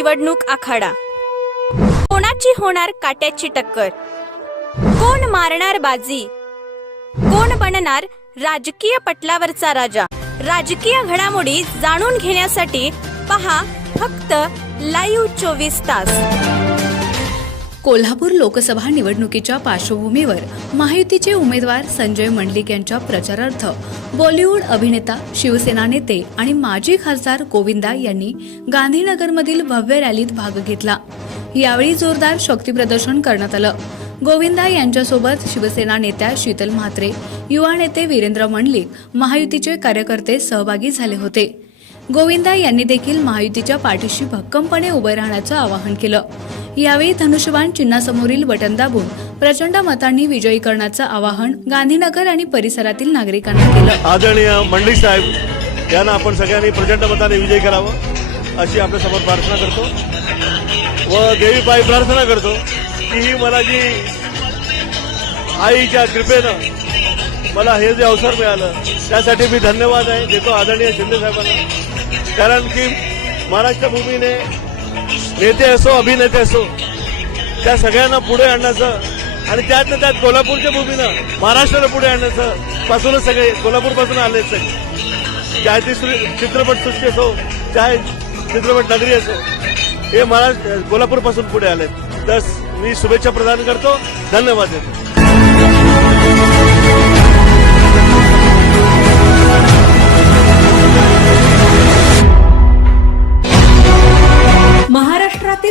निवडणूक आखाडा. कोणाची होणार काट्याची टक्कर? कोण मारणार बाजी? कोण बनणार राजकीय पटलावरचा राजा? राजकीय घडामोडी जाणून घेण्यासाठी पहा फक्त लाईव्ह चोवीस तास. कोल्हापूर लोकसभा निवडणुकीच्या पार्श्वभूमीवर महायुतीचे उमेदवार संजय मंडलिक यांच्या प्रचारार्थ बॉलिवूड अभिनेता शिवसेना नेते आणि माजी खासदार गोविंदा यांनी गांधीनगरमधील भव्य रॅलीत भाग घेतला. यावेळी जोरदार शक्तीप्रदर्शन करण्यात आलं. गोविंदा यांच्यासोबत शिवसेना नेत्या शीतल म्हात्रे युवा नेते वीरेंद्र मंडलिक महायुतीचे कार्यकर्ते सहभागी झाले होते. गोविंदा यांनी देखील महायुतीच्या पाठीशी भक्कमपणे उभे राहण्याचं आवाहन केलं. यावेळी धनुष्यबाण चिन्हासमोरील बटन दाबून प्रचंड मतांनी विजयी करण्याचं आवाहन गांधीनगर आणि परिसरातील नागरिकांना केलं. आदरणीय मंडळी साहेब यांना आपण सगळ्यांनी प्रचंड मताने विजयी करावं अशी आपल्यासमोर प्रार्थना करतो. व देवी पायी प्रार्थना करतो की ही मला जी आईच्या कृपेनं मला हे जे अवसर मिळालं त्यासाठी मी धन्यवाद आहे. देतो आदरणीय शिंदे साहेबांना. कारण की महाराष्ट्र भूमीने नेते असो अभिनेते असो त्या सगळ्यांना पुढे आणण्याचं आणि त्यातनं त्यात कोल्हापूरच्या भूमीनं महाराष्ट्राला पुढे आणण्याचं पासूनच सगळे कोल्हापूरपासून आले सगळे. चाहे ती सृ- चित्रपट सृष्टी असो चाहे चित्रपट नगरी असो हे महाराष्ट्र कोल्हापूरपासून पुढे आले तर मी शुभेच्छा प्रदान करतो. धन्यवाद. देतो